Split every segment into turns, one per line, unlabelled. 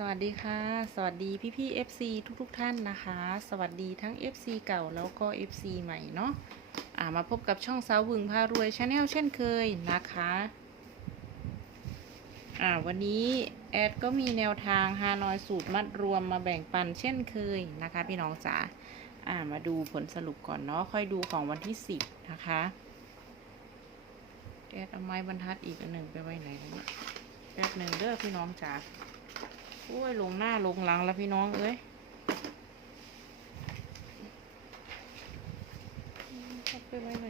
สวัสดีค่ะ สวัสดีพี่พี่ FC ทุกทุกท่านนะคะ สวัสดีทั้ง FC เก่าแล้วก็ FC ใหม่เนาะอ่ามาพบกับช่องสาววึงพารวยชาแนลเช่นเคยนะคะอ่าวันนี้แอดก็มีแนวทางฮานอยสูตรมัดรวมมาแบ่งปันเช่นเคยนะคะ พี่น้องจ๋าอ่ามาดูผลสรุปก่อนเนาะค่อยดูของวันที่ 10 นะคะแอดเอาไม้บรรทัดอีกอันหนึ่งไปไว้ไหนเนี่ยแป๊บหนึ่งเด้อพี่น้องจ๋า โอ้ยลงหน้าลงหลังแล้วพี่น้องเอ้ยเอาไปไว้หน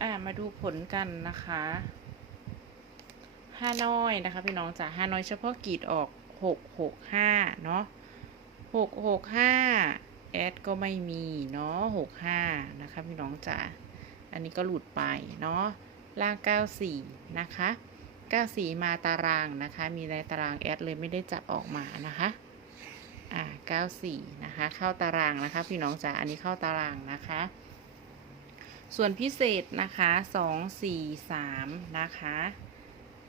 อ่ามาดูผลกันนะคะฮาน้อยนะคะ พี่น้องจ๋าฮาน้อยเฉพาะกีดออกหกหกห้าเนาะหกหกห้าแอดก็ไม่มีเนาะหกห้านะคะ พี่น้องจ๋าอันนี้ก็หลุดไปเนาะล่างเก้าสี่นะคะ 94มาตารางนะคะ มีในตารางแอดเลยไม่ได้จับออกมานะคะ อ่า94นะคะ เข้าตารางนะคะ พี่น้องจ๋า อันนี้เข้าตารางนะคะ ส่วนพิเศษนะคะ2 4 3นะคะ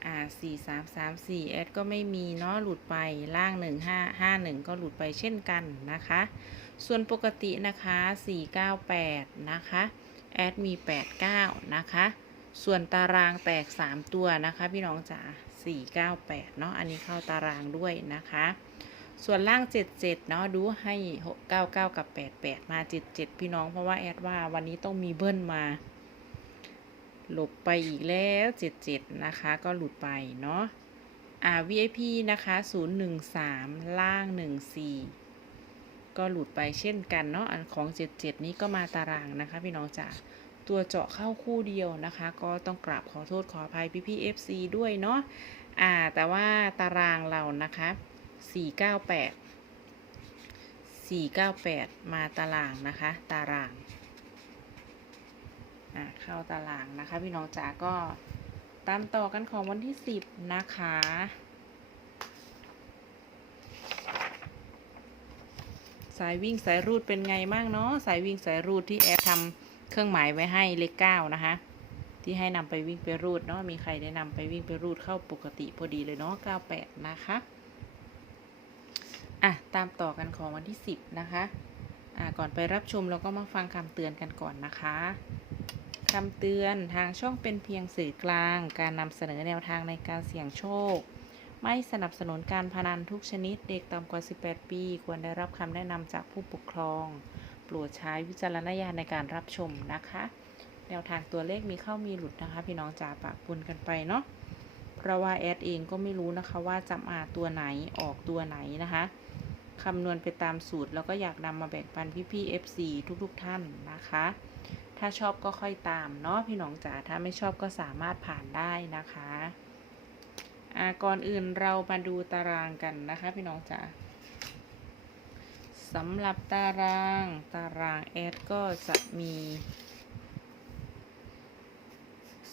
อ่า4 3 3 4แอดก็ไม่มีเนาะ หลุดไป ล่าง1 5 5 1ก็หลุดไปเช่นกันนะคะ ส่วนปกตินะคะ498นะคะ แอดมี89นะคะ ส่วนตารางแตก 3 ตัวนะคะ พี่น้องจ๋า498 เนาะอันนี้เข้าตารางด้วยนะคะ ส่วนล่าง 77 เนาะดูให้ 699 กับ 88 มา 77 พี่น้องเพราะว่าแอดว่าวันนี้ต้องมีเบิ้ลมา หลบไปอีกแล้ว 77 นะคะ ก็หลุดไปเนาะอ่า VIP นะคะ 013 ล่าง 14 ก็หลุดไปเช่นกันเนาะอันของ 77 นี้ก็มาตารางนะคะ พี่น้องจ๋า ตัวเจาะเข้าคู่เดียวนะคะ ก็ต้องกราบขอโทษขออภัยพี่พี่ๆ FC ด้วยเนาะอ่าแต่ว่าตารางเรานะคะ498 498มาตารางนะคะ ตารางอ่าเข้าตารางนะคะ พี่น้องจ๋าก็ตามต่อกันของวันที่10นะคะสายวิ่งสายรูดเป็นไงบ้างเนาะสายวิ่งสายรูดที่แอร์ทำ เครื่องหมายไว้ให้เลขเก้านะคะ ที่ให้นำไปวิ่งไปรูดเนาะมีใครได้นำไปวิ่งไปรูดเข้าปกติพอดีเลยเนาะเก้าแปดนะคะอะตามต่อกันของวันที่สิบนะคะอะก่อนไปรับชมเราก็มาฟังคำเตือนกันก่อนนะคะคำเตือนทางช่องเป็นเพียงสื่อกลาง การนำเสนอแนวทางในการเสี่ยงโชค ไม่สนับสนุนการพนันทุกชนิดเด็กต่ำกว่า 18 ปี ควรได้รับคำแนะนำจากผู้ปกครอง ปรดใช้วิจารณญาณในการรับชมนะคะ แนวทางตัวเลขมีเข้ามีหลุดนะคะ พี่น้องจ๋าปะปนกันไปเนาะเพราะว่าแอดเองก็ไม่รู้นะคะว่าจำอาตัวไหนออกตัวไหนนะคะคำนวณไปตามสูตรแล้วก็อยากนำมาแบ่งปันพี่ๆ FC ทุกๆท่านนะคะ ถ้าชอบก็ค่อยตามเนาะพี่น้องจ๋าถ้าไม่ชอบก็สามารถผ่านได้นะคะก่อนอื่นเรามาดูตารางกันนะคะ พี่น้องจ๋า สำหรับตารางตารางแอดก็จะมี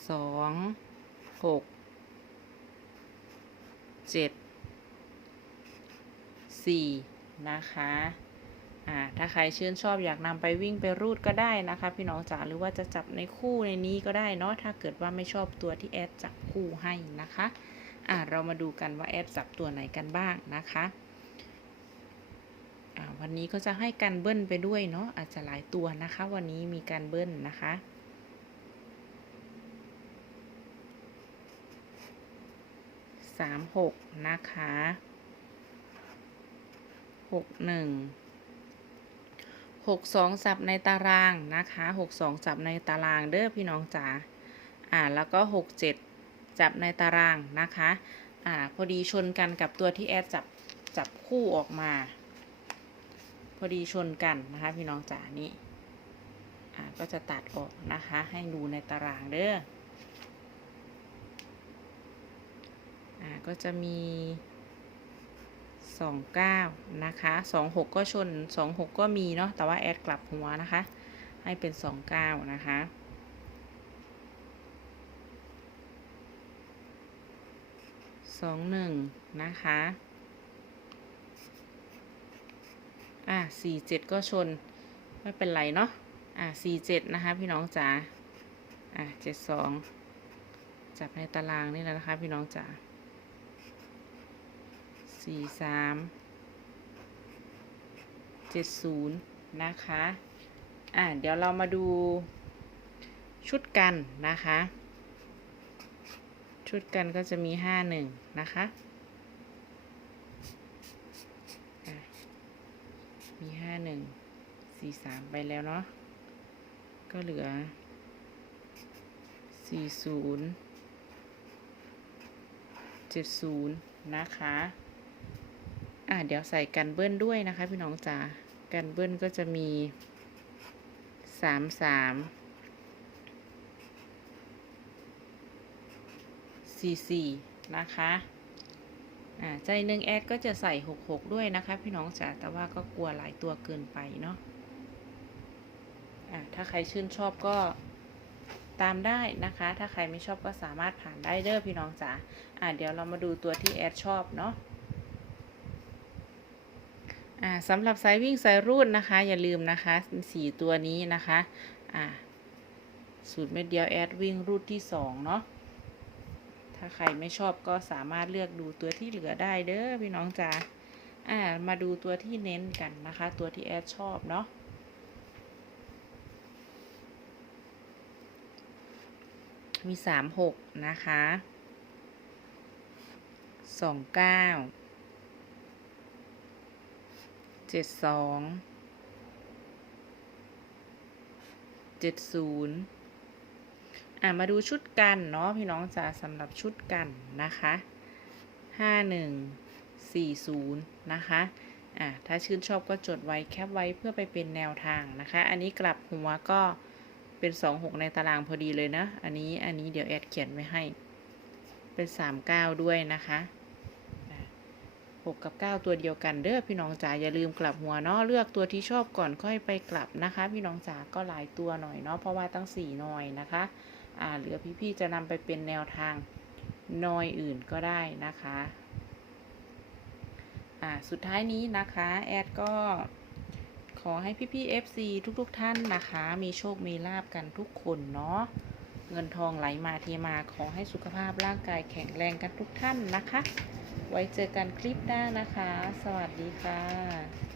สองหกเจ็ดสี่นะคะอ่าถ้าใครชื่นชอบอยากนำไปวิ่งไปรูดก็ได้นะคะ พี่น้องจ๋าหรือว่าจะจับในคู่ในนี้ก็ได้เนาะถ้าเกิดว่าไม่ชอบตัวที่แอดจับคู่ให้นะคะอ่าเรามาดูกันว่าแอดจับตัวไหนกันบ้างนะคะ วันนี้ก็จะให้การเบิ้ลไปด้วยเนาะอาจจะหลายตัวนะคะ วันนี้มีการเบิ้ลนะคะสามหกนะคะหกหนึ่งหกสองสับในตารางนะคะหกสองจับในตารางเด้อพี่น้องจ๋าอ่าแล้วก็หกเจ็ดจับในตารางนะคะอ่าพอดีชนกันกับตัวที่แอดจับจับคู่ออกมา พอดีชนกันนะคะพี่น้องจ๋านี่ก็จะตัดออกนะคะ ให้ดูในตารางเด้ออก็จะมีสองเก้านะคะสองหกก็ชนสองหกก็มีเนาะแต่ว่าแอดกลับหัวนะคะ ให้เป็นสองเก้านะคะสองหนึ่งนะคะ อะสี่เจ็ดก็ชน ไม่เป็นไรเนาะ อะสี่เจ็ดนะคะ พี่น้องจ๋า อะเจ็ดสองจับในตารางนี่แหละนะคะ พี่น้องจ๋าสี่สามเจ็ดศูนย์นะคะ อ่าเดี๋ยวเรามาดูชุดกันนะคะ ชุดกันก็จะมีห้าหนึ่งนะคะอะ มีห้าหนึ่งสี่สามไปแล้วเนาะ ก็เหลือสี่ศูนย์เจ็ดศูนย์นะคะ อะเดี๋ยวใส่กันเบิ้ลด้วยนะคะพี่น้องจ๋า กันเบิ้ลก็จะมีสามสามสี่สี่นะคะ ใจหนึ่งแอดก็จะใส่หกหกด้วยนะคะ พี่น้องจ๋าแต่ว่าก็กลัวหลายตัวเกินไปเนาะอ่าถ้าใครชื่นชอบก็ตามได้นะคะ ถ้าใครไม่ชอบก็สามารถผ่านได้เด้อพี่น้องจ๋าอ่าเดี๋ยวเรามาดูตัวที่แอดชอบเนาะอ่าสำหรับสายวิ่งสายรูดนะคะ อย่าลืมนะคะสี่ตัวนี้นะคะอ่าสูตรเม็ดเดียวแอดวิ่งรูดที่สองเนาะาใครไม่ชอบก็สามารถเลือกดูตัวที่เหลือได้เด้อพี่น้องจ๋าอ่ามาดูตัวที่เน้นกันนะคะ ตัวที่แอดชอบเนาะมีสามหกนะคะสองเก้าเจ็ดสองเจ็ดศูนย์ อะมาดูชุดกันเนาะพี่น้องจ๋าสำหรับชุดกันนะคะห้าหนึ่งสี่ศูนย์นะคะอะถ้าชื่นชอบก็จดไว้แคปไว้เพื่อไปเป็นแนวทางนะคะ อันนี้กลับหัวก็เป็นสองหกในตารางพอดีเลยนะ อันนี้อันนี้เดี๋ยวแอดเขียนไว้ให้ เป็นสามเก้าด้วยนะคะหกกับเก้าตัวเดียวกันเด้อพี่น้องจ๋าอย่าลืมกลับหัวเนาะเลือกตัวที่ชอบก่อนค่อยไปกลับนะคะ พี่น้องจ๋าก็หลายตัวหน่อยเนาะเพราะว่าตั้งสี่หน่อยนะคะ อ่าเหลือพี่ๆจะนำไปเป็นแนวทางนอยอื่นก็ได้นะคะอ่าสุดท้ายนี้นะคะแอดก็ขอให้พี่ๆ FC ทุกๆท่านนะคะ มีโชคมีลาบกันทุกคนเนาะเงินทองไหลมาเทมาขอให้สุขภาพร่างกายแข็งแรงกันทุกท่านนะคะ ไว้เจอกันคลิปหน้านะคะ สวัสดีค่ะ